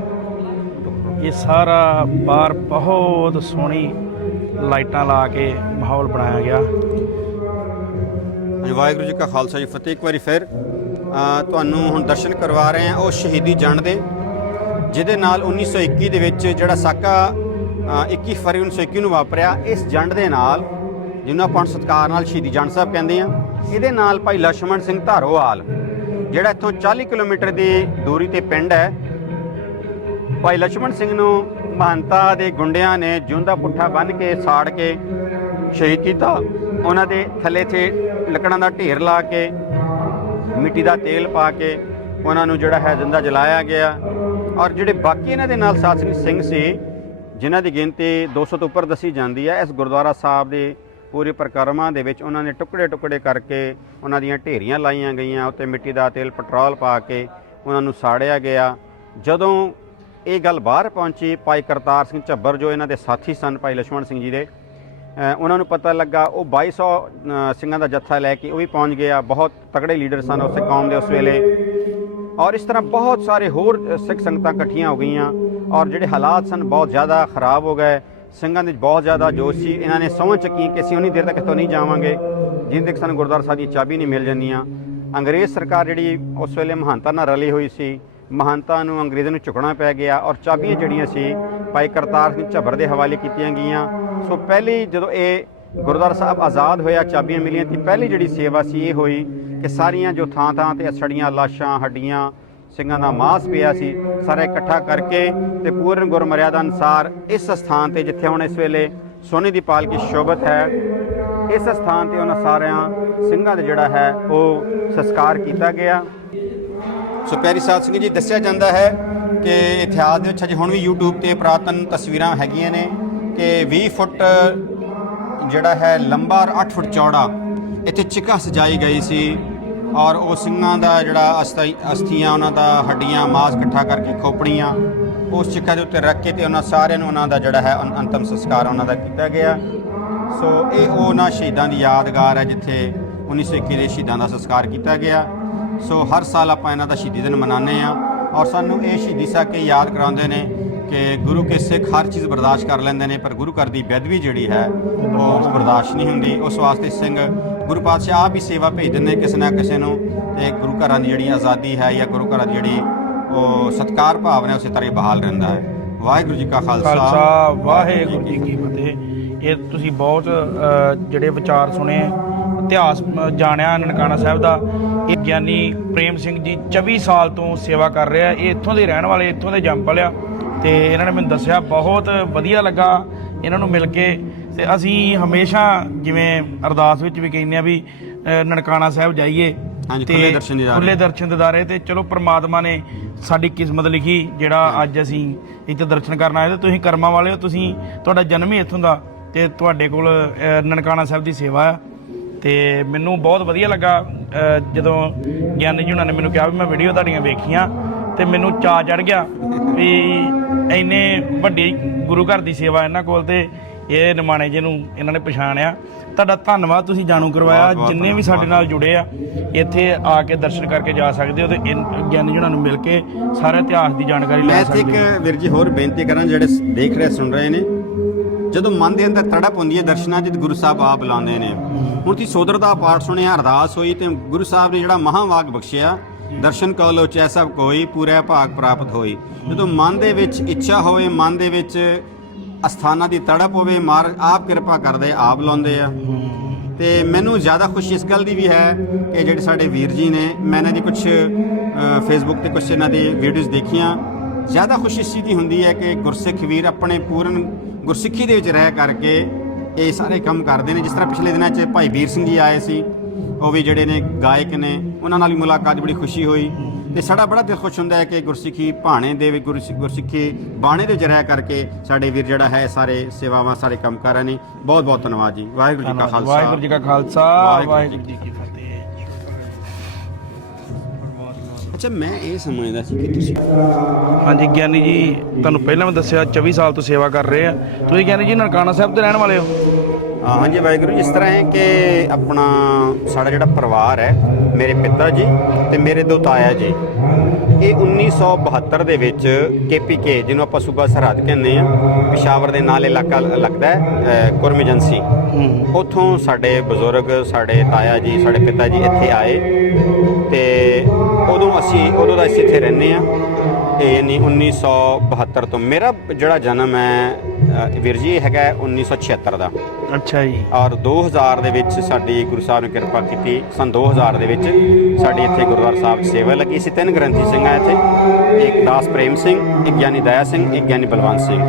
ਇਹ ਸਾਰਾ ਬਾਹਰ ਬਹੁਤ ਸੋਹਣੀ ਲਾਈਟਾਂ ਲਾ ਕੇ ਮਾਹੌਲ ਬਣਾਇਆ ਗਿਆ। ਜੀ ਵਾਹਿਗੁਰੂ ਜੀ ਕਾ ਖਾਲਸਾ ਜੀ ਫਤਿਹ। ਇੱਕ ਵਾਰੀ ਫਿਰ ਤੁਹਾਨੂੰ ਹੁਣ ਦਰਸ਼ਨ ਕਰਵਾ ਰਹੇ ਹਾਂ ਉਹ ਸ਼ਹੀਦੀ ਜੰਡ ਦੇ, ਜਿਹਦੇ ਨਾਲ 1921 ਦੇ ਵਿੱਚ ਜਿਹੜਾ ਸਾਕਾ 21 ਫਰਵਰੀ 1921 ਨੂੰ ਵਾਪਰਿਆ, ਇਸ ਜੰਡ ਦੇ ਨਾਲ, ਜਿਹਨਾਂ ਆਪਾਂ ਸਤਕਾਰ ਨਾਲ ਸ਼ਹੀਦੀ ਜੰਡ ਸਾਹਿਬ ਕਹਿੰਦੇ ਆ ਇਹਦੇ ਨਾਲ ਭਾਈ ਲక్ష్మణ ਸਿੰਘ ਧਾਰੋਵਾਲ, ਜਿਹੜਾ ਇੱਥੋਂ 40 ਕਿਲੋਮੀਟਰ ਦੀ ਦੂਰੀ ਤੇ ਪਿੰਡ ਹੈ ਭਾਈ ਲక్ష్మణ ਸਿੰਘ ਨੂੰ ਮਹੰਤਾ ਦੇ ਗੁੰਡਿਆਂ ਨੇ ਜੁੰਦਾ ਪੁੱਠਾ ਬੰਨ ਕੇ ਸਾੜ ਕੇ ਸ਼ਹੀਦ ਕੀਤਾ। ਉਹਨਾਂ ਦੇ ਥੱਲੇ ਤੇ ਲੱਕੜਾਂ ਦਾ ਢੇਰ ਲਾ ਕੇ, ਮਿੱਟੀ ਦਾ ਤੇਲ ਪਾ ਕੇ ਉਹਨਾਂ ਨੂੰ ਜਿਹੜਾ ਹੈ ਜਿੰਦਾ ਜਲਾਇਆ ਗਿਆ। ਔਰ ਜਿਹੜੇ ਬਾਕੀ ਇਹਨਾਂ ਦੇ ਨਾਲ ਸਾਥੀ ਸਿੰਘ ਸੀ, ਜਿਨ੍ਹਾਂ ਦੀ ਗਿਣਤੀ 200 ਤੋਂ ਉੱਪਰ ਦੱਸੀ ਜਾਂਦੀ ਹੈ, ਇਸ ਗੁਰਦੁਆਰਾ ਸਾਹਿਬ ਦੇ ਪੂਰੇ ਪ੍ਰਕਰਮਾ ਦੇ ਵਿੱਚ ਉਹਨਾਂ ਨੇ ਟੁਕੜੇ ਟੁਕੜੇ ਕਰਕੇ ਉਹਨਾਂ ਦੀਆਂ ਢੇਰੀਆਂ ਲਾਈਆਂ ਗਈਆਂ, ਉੱਤੇ ਮਿੱਟੀ ਦਾ ਤੇਲ, ਪੈਟਰੋਲ ਪਾ ਕੇ ਉਹਨਾਂ ਨੂੰ ਸਾੜਿਆ ਗਿਆ। ਜਦੋਂ ਇਹ ਗੱਲ ਬਾਹਰ ਪਹੁੰਚੀ। ਭਾਈ ਕਰਤਾਰ ਸਿੰਘ ਝੱਬਰ, ਜੋ ਇਹਨਾਂ ਦੇ ਸਾਥੀ ਸਨ ਭਾਈ ਲਛਮਣ ਸਿੰਘ ਜੀ ਦੇ ਉਹਨਾਂ ਨੂੰ ਪਤਾ ਲੱਗਾ, ਉਹ 2200 ਸਿੰਘਾਂ ਦਾ ਜੱਥਾ ਲੈ ਕੇ ਉਹ ਵੀ ਪਹੁੰਚ ਗਿਆ। ਬਹੁਤ ਤਕੜੇ ਲੀਡਰ ਸਨ ਉਸ ਕੌਮ ਦੇ ਉਸ ਵੇਲੇ। ਔਰ ਇਸ ਤਰ੍ਹਾਂ ਬਹੁਤ ਸਾਰੇ ਹੋਰ ਸਿੱਖ ਸੰਗਤਾਂ ਇਕੱਠੀਆਂ ਹੋ ਗਈਆਂ। ਔਰ ਜਿਹੜੇ ਹਾਲਾਤ ਸਨ ਬਹੁਤ ਜ਼ਿਆਦਾ ਖਰਾਬ ਹੋ ਗਏ। ਸਿੰਘਾਂ ਦੇ ਬਹੁਤ ਜ਼ਿਆਦਾ ਜੋਸ਼ ਸੀ। ਇਹਨਾਂ ਨੇ ਸਮਝ ਚੱਕੀ ਕਿ ਅਸੀਂ ਉਨੀ ਦੇਰ ਤੱਕ ਇੱਥੋਂ ਨਹੀਂ ਜਾਵਾਂਗੇ। ਜਿੰਨ ਤੱਕ ਸਾਨੂੰ ਗੁਰਦੁਆਰਾ ਸਾਹਿਬ ਦੀ ਚਾਬੀ ਨਹੀਂ ਮਿਲ ਜਾਂਦੀਆਂ। ਅੰਗਰੇਜ਼ ਸਰਕਾਰ ਜਿਹੜੀ ਉਸ ਵੇਲੇ ਮਹਾਨਤਾ ਨਾਲ ਰਲੀ ਹੋਈ ਸੀ ਮਹੰਤਾਂ ਨੂੰ ਅੰਗਰੇਜ਼ਾਂ ਨੂੰ ਝੁਕਣਾ ਪੈ ਗਿਆ ਔਰ ਚਾਬੀਆਂ ਜਿਹੜੀਆਂ ਸੀ ਭਾਈ ਕਰਤਾਰ ਸਿੰਘ ਝੱਬਰ ਦੇ ਹਵਾਲੇ ਕੀਤੀਆਂ ਗਈਆਂ। ਸੋ ਪਹਿਲੀ ਜਦੋਂ ਇਹ ਗੁਰਦੁਆਰਾ ਸਾਹਿਬ ਆਜ਼ਾਦ ਹੋਇਆ, ਚਾਬੀਆਂ ਮਿਲੀਆਂ, ਤੇ ਪਹਿਲੀ ਜਿਹੜੀ ਸੇਵਾ ਸੀ ਇਹ ਹੋਈ ਕਿ ਸਾਰੀਆਂ ਜੋ ਥਾਂ ਥਾਂ ਤੇ ਸੜੀਆਂ ਲਾਸ਼ਾਂ, ਹੱਡੀਆਂ, ਸਿੰਘਾਂ ਦਾ ਮਾਸ ਪਿਆ ਸੀ, ਸਾਰਾ ਇਕੱਠਾ ਕਰਕੇ ਤੇ ਪੂਰਨ ਗੁਰਮਰਿਆਦਾ ਅਨੁਸਾਰ ਇਸ ਸਥਾਨ ਤੇ ਜਿੱਥੇ ਹੁਣ ਇਸ ਵੇਲੇ ਸੋਨੇ ਦੀ ਪਾਲਕੀ ਸ਼ੋਭਤ ਹੈ, ਇਸ ਸਥਾਨ ਤੇ ਉਹਨਾਂ ਸਾਰਿਆਂ ਸਿੰਘਾਂ ਦਾ ਜਿਹੜਾ ਹੈ ਉਹ ਸੰਸਕਾਰ ਕੀਤਾ ਗਿਆ। ਸੋ ਪਿਆਰੀ ਸਾਧ ਸਿੰਘ ਜੀ, ਦੱਸਿਆ ਜਾਂਦਾ ਹੈ ਕਿ ਇਤਿਹਾਸ ਦੇ ਵਿੱਚ ਅਜੇ ਹੁਣ ਵੀ YouTube ਤੇ ਪ੍ਰਾਤਨ ਤਸਵੀਰਾਂ ਹੈਗੀਆਂ ਨੇ ਕਿ 20 ਫੁੱਟ, ਜਿਹੜਾ ਹੈ ਲੰਬਾ ਔਰ 8 ਫੁੱਟ ਚੌੜਾ ਇੱਥੇ ਚਿਕਾ ਸਜਾਈ ਗਈ ਸੀ ਔਰ ਉਹ ਸਿੰਘਾਂ ਦਾ ਜਿਹੜਾ ਅਸਥਾਈ, ਅਸਥੀਆਂ ਉਹਨਾਂ ਦਾ ਹੱਡੀਆਂ, ਮਾਸ ਇਕੱਠਾ ਕਰਕੇ ਖੋਪੜੀਆਂ ਉਸ ਚਿਕਾ ਦੇ ਉੱਤੇ ਰੱਖ ਕੇ ਤੇ ਉਹਨਾਂ ਸਾਰਿਆਂ ਨੂੰ ਉਹਨਾਂ ਦਾ ਜਿਹੜਾ ਹੈ ਅੰਤਮ ਸੰਸਕਾਰ ਉਹਨਾਂ ਦਾ ਕੀਤਾ ਗਿਆ। ਸੋ ਇਹ ਉਹਨਾਂ ਸ਼ਹੀਦਾਂ ਦੀ ਯਾਦਗਾਰ ਹੈ ਜਿੱਥੇ 1921 ਦੇ ਸ਼ਹੀਦਾਂ ਦਾ ਸੰਸਕਾਰ ਕੀਤਾ ਗਿਆ। ਸੋ ਹਰ ਸਾਲ ਆਪਾਂ ਇਹਨਾਂ ਦਾ ਸ਼ਹੀਦੀ ਦਿਨ ਮਨਾਉਂਦੇ ਆ ਔਰ ਸਾਨੂੰ ਇਹ ਸ਼ਹੀਦੀ ਸਾਕੇ ਯਾਦ ਕਰਾਉਂਦੇ ਨੇ ਕਿ ਗੁਰੂ ਕੇ ਸਿੱਖ ਹਰ ਚੀਜ਼ ਬਰਦਾਸ਼ਤ ਕਰ ਲੈਂਦੇ ਨੇ ਪਰ ਗੁਰੂ ਘਰ ਦੀ ਬੇਅਦਬੀ ਜਿਹੜੀ ਹੈ ਉਹ ਬਰਦਾਸ਼ਤ ਨਹੀਂ ਹੁੰਦੀ। ਉਸ ਵਾਸਤੇ ਸਿੰਘ ਗੁਰੂ ਪਾਤਸ਼ਾਹ ਆਪ ਹੀ ਸੇਵਾ ਭੇਜ ਦਿੰਦੇ ਕਿਸੇ ਨਾ ਕਿਸੇ ਨੂੰ ਤੇ ਗੁਰੂ ਘਰਾਂ ਦੀ ਜਿਹੜੀ ਆਜ਼ਾਦੀ ਹੈ ਜਾਂ ਗੁਰੂ ਘਰਾਂ ਦੀ ਜਿਹੜੀ ਉਹ ਸਤਕਾਰ ਭਾਵਨਾ ਉਸੇ ਤਰ੍ਹਾਂ ਬਹਾਲ ਰਹਿੰਦਾ ਹੈ। ਵਾਹਿਗੁਰੂ ਜੀ ਕਾ ਖਾਲਸਾ। ਵਾਹਿਗੁਰੂ ਜੀ ਕੀ ਫਤਿਹ। ਇਹ ਤੁਸੀਂ ਬਹੁਤ ਜਿਹੜੇ ਵਿਚਾਰ ਸੁਣੇ ਇਤਿਹਾਸ ਜਾਣਿਆ ਨਨਕਾਣਾ ਸਾਹਿਬ ਦਾ। ਇਹ ਗਿਆਨੀ ਪ੍ਰੇਮ ਸਿੰਘ ਜੀ 24 ਸਾਲ ਤੋਂ ਸੇਵਾ ਕਰ ਰਿਹਾ। ਇਹ ਇੱਥੋਂ ਦੇ ਰਹਿਣ ਵਾਲੇ ਇੱਥੋਂ ਦੇ ਜੰਪਲ ਆ। ਤੇ ਇਹਨਾਂ ਨੇ ਮੈਨੂੰ ਦੱਸਿਆ ਬਹੁਤ ਵਧੀਆ ਲੱਗਾ ਇਹਨਾਂ ਨੂੰ ਮਿਲ ਕੇ। ਤੇ ਅਸੀਂ ਹਮੇਸ਼ਾ ਜਿਵੇਂ ਅਰਦਾਸ ਵਿੱਚ ਵੀ ਕਹਿੰਦੇ ਆ ਵੀ ਨਨਕਾਣਾ ਸਾਹਿਬ ਜਾਈਏ। ਹਾਂਜੀ, ਤੇ ਖੁੱਲ੍ਹੇ ਦਰਸ਼ਨ ਦੀਦਾਰੇ। ਖੁੱਲ੍ਹੇ ਦਰਸ਼ਨ ਦਿਦਾਰੇ ਤੇ ਚਲੋ ਪ੍ਰਮਾਤਮਾ ਨੇ ਸਾਡੀ ਕਿਸਮਤ ਲਿਖੀ ਜਿਹੜਾ ਅੱਜ ਅਸੀਂ ਇੱਥੇ ਦਰਸ਼ਨ ਕਰਨ ਆਏ ਤੇ ਤੁਸੀਂ ਕਰਮਾਂ ਵਾਲੇ ਹੋ ਤੁਸੀਂ ਤੁਹਾਡਾ ਜਨਮ ਹੀ ਇੱਥੋਂ ਦਾ। ਤੇ ਤੁਹਾਡੇ ਕੋਲ ਨਨਕਾਣਾ ਸਾਹਿਬ ਦੀ ਸੇਵਾ ਆ। ਤੇ ਮੈਨੂੰ ਬਹੁਤ ਵਧੀਆ ਲੱਗਾ ਜਦੋਂ ਗਿਆਨੀ ਜੀ ਉਹਨਾਂ ਨੇ ਮੈਨੂੰ ਕਿਹਾ ਵੀ ਮੈਂ ਵੀਡੀਓ ਤੁਹਾਡੀਆਂ ਵੇਖੀਆਂ ਤੇ ਮੈਨੂੰ ਚਾਅ ਚੜ ਗਿਆ ਵੀ ਇੰਨੇ ਵੱਡੀ ਗੁਰੂ ਘਰ ਦੀ ਸੇਵਾ ਇਹਨਾਂ ਕੋਲ ਤੇ ਇਹ ਨਿਮਾਣੇ ਜੀ ਨੂੰ ਇਹਨਾਂ ਨੇ ਪਛਾਣਿਆ। ਤੁਹਾਡਾ ਧੰਨਵਾਦ ਤੁਸੀਂ ਜਾਣੂ ਕਰਵਾਇਆ ਜਿੰਨੇ ਵੀ ਸਾਡੇ ਨਾਲ ਜੁੜੇ ਆ ਇੱਥੇ ਆ ਕੇ ਦਰਸ਼ਨ ਕਰਕੇ ਜਾ ਸਕਦੇ ਹੋ ਤੇ ਗਿਆਨੀ ਜੁਨਾਂ ਨੂੰ ਮਿਲ ਕੇ ਸਾਰੇ ਇਤਿਹਾਸ ਦੀ ਜਾਣਕਾਰੀ ਲੈ ਮੈਂ ਸਕਦੇ ਹੋ। ਇੱਕ ਵੀਰ ਜੀ ਹੋਰ ਬੇਨਤੀ ਕਰਾਂ ਜਿਹੜੇ ਦੇਖ ਰਹੇ ਸੁਣ ਰਹੇ ਨੇ ਜਦੋਂ ਮਨ ਦੇ ਅੰਦਰ ਤੜਪ ਹੁੰਦੀ ਹੈ, ਦਰਸ਼ਨਾਂ 'ਚ ਤੇ ਗੁਰੂ ਸਾਹਿਬ ਆਪ ਬੁਲਾਉਂਦੇ ਨੇ। ਹੁਣ ਤੁਸੀਂ ਸੋਦਰ ਦਾ ਪਾਠ ਸੁਣਿਆ, ਅਰਦਾਸ ਹੋਈ ਤੇ ਗੁਰੂ ਸਾਹਿਬ ਨੇ ਜਿਹੜਾ ਮਹਾਵਾਗ ਬਖਸ਼ਿਆ, ਦਰਸ਼ਨ ਕਉ ਲੋ ਚੈ ਸਭ ਕੋਈ ਪੂਰਾ ਭਾਗ ਪ੍ਰਾਪਤ ਹੋਈ। ਜਦੋਂ ਮਨ ਦੇ ਵਿੱਚ ਇੱਛਾ ਹੋਵੇ, ਮਨ ਦੇ ਵਿੱਚ ਅਸਥਾਨਾਂ ਦੀ ਤੜਪ ਹੋਵੇ, ਮਾਰ ਆਪ ਕਿਰਪਾ ਕਰਦੇ, ਆਪ ਲਾਉਂਦੇ ਆ। ਤੇ ਮੈਨੂੰ ਜ਼ਿਆਦਾ ਖੁਸ਼ੀ ਇਸ ਗੱਲ ਦੀ ਵੀ ਹੈ ਕਿ ਜਿਹੜੇ ਸਾਡੇ ਵੀਰ ਜੀ ਨੇ, ਮੈਂ ਇਹਨਾਂ ਦੀ ਕੁਝ ਫੇਸਬੁੱਕ ਤੇ ਕੁਝ ਇਹਨਾਂ ਦੀ ਵੀਡੀਓਜ਼ ਦੇਖੀਆਂ। ਜ਼ਿਆਦਾ ਖੁਸ਼ੀ ਇਸ ਚੀਜ਼ ਦੀ ਹੁੰਦੀ ਹੈ ਕਿ ਗੁਰਸਿੱਖ ਵੀਰ ਆਪਣੇ ਪੂਰਨ ਗੁਰਸਿੱਖੀ ਦੇ ਵਿੱਚ ਰਹਿ ਕਰਕੇ ਇਹ ਸਾਰੇ ਕੰਮ ਕਰਦੇ ਨੇ। ਜਿਸ ਤਰ੍ਹਾਂ ਪਿਛਲੇ ਦਿਨਾਂ 'ਚ ਭਾਈ ਵੀਰ ਸਿੰਘ ਜੀ ਆਏ ਸੀ ਉਹ ਵੀ ਜਿਹੜੇ ਨੇ ਗਾਇਕ ਨੇ ਉਹਨਾਂ ਨਾਲ ਵੀ ਮੁਲਾਕਾਤ ਬੜੀ ਖੁਸ਼ੀ ਹੋਈ ਤੇ ਸਾਡਾ ਬੜਾ ਦਿਲ ਖੁਸ਼ ਹੁੰਦਾ ਹੈ ਕਿ ਗੁਰਸਿੱਖੀ ਭਾਣੇ ਦੇ ਵਿੱਚ ਗੁਰਸਿ- ਗੁਰਸਿੱਖੀ ਬਾਣੇ ਦੇ ਰਹਿ ਕਰਕੇ ਸਾਡੇ ਵੀਰ ਜਿਹੜਾ ਹੈ ਸਾਰੇ ਸੇਵਾਵਾਂ ਸਾਰੇ ਕੰਮ ਕਰ ਰਹੇ ਨੇ ਬਹੁਤ ਬਹੁਤ ਧੰਨਵਾਦ ਜੀ। ਵਾਹਿਗੁਰੂ ਜੀ ਕਾ ਖਾਲਸਾ। ਵਾਹਿਗੁਰੂ ਜੀ ਕਾ ਖਾਲਸਾ। ਵਾਹਿਗੁਰੂ ਵਾਹਿਗੁਰੂ ਜੀ ਕੀ ਅੱਛਾ ਮੈਂ ਇਹ ਸਮਝਦਾ ਸੀ ਕਿ ਤੁਸੀਂ ਹਾਂਜੀ ਗਿਆਨੀ ਜੀ ਤੁਹਾਨੂੰ ਪਹਿਲਾਂ ਮੈਂ ਦੱਸਿਆ 24 ਸਾਲ ਤੋਂ ਸੇਵਾ ਕਰ ਰਹੇ ਆ। ਤੁਸੀਂ ਗਿਆਨੀ ਜੀ ਨਨਕਾਣਾ ਸਾਹਿਬ ਦੇ ਰਹਿਣ ਵਾਲੇ ਹੋ? ਹਾਂ, ਹਾਂਜੀ ਵਾਹਿਗੁਰੂ ਜੀ। ਇਸ ਤਰ੍ਹਾਂ ਹੈ ਕਿ ਆਪਣਾ ਸਾਡਾ ਜਿਹੜਾ ਪਰਿਵਾਰ ਹੈ ਮੇਰੇ ਪਿਤਾ ਜੀ ਤੇ ਮੇਰੇ ਦੋ ਤਾਇਆ ਜੀ ਇਹ 1972 ਦੇ ਵਿੱਚ ਕੇਪੀਕੇ ਜਿਹਨੂੰ ਆਪਾਂ ਸੂਬਾ ਸਰਹੱਦ ਕਹਿੰਦੇ ਆ ਪਿਸ਼ਾਵਰ ਦੇ ਨਾਲ ਇਲਾਕਾ ਲੱਗਦਾ ਹੈ ਕੁਰਮ ਏਜੰਸੀ। ਉੱਥੋਂ ਸਾਡੇ ਬਜ਼ੁਰਗ ਸਾਡੇ ਤਾਇਆ ਜੀ ਸਾਡੇ ਪਿਤਾ ਜੀ ਇੱਥੇ ਆਏ ਤੇ ਉਦੋਂ ਅਸੀਂ ਉਦੋਂ ਦਾ ਅਸੀਂ ਇੱਥੇ ਰਹਿੰਦੇ ਆ ਇਹ ਨਹੀਂ 1972 ਤੋਂ। ਮੇਰਾ ਜਿਹੜਾ ਜਨਮ ਹੈ ਅ, ਵੀਰ ਜੀ ਇਹ ਹੈਗਾ 1976 ਦਾ। ਅੱਛਾ ਜੀ। ਔਰ 2000 ਦੇ ਵਿੱਚ ਸਾਡੀ ਗੁਰੂ ਸਾਹਿਬ ਨੇ ਕਿਰਪਾ ਕੀਤੀ। ਸਨ 2000 ਦੇ ਵਿੱਚ ਸਾਡੀ ਇੱਥੇ ਗੁਰਦੁਆਰਾ ਸਾਹਿਬ 'ਚ ਸੇਵਾ ਲੱਗੀ ਸੀ। ਤਿੰਨ ਗ੍ਰੰਥੀ ਸਿੰਘ ਆ ਇੱਥੇ। ਇੱਕ ਦਾਸ ਪ੍ਰੇਮ ਸਿੰਘ ਇੱਕ ਗਿਆਨੀ ਦਇਆ ਸਿੰਘ ਇੱਕ ਗਿਆਨੀ ਬਲਵੰਤ ਸਿੰਘ।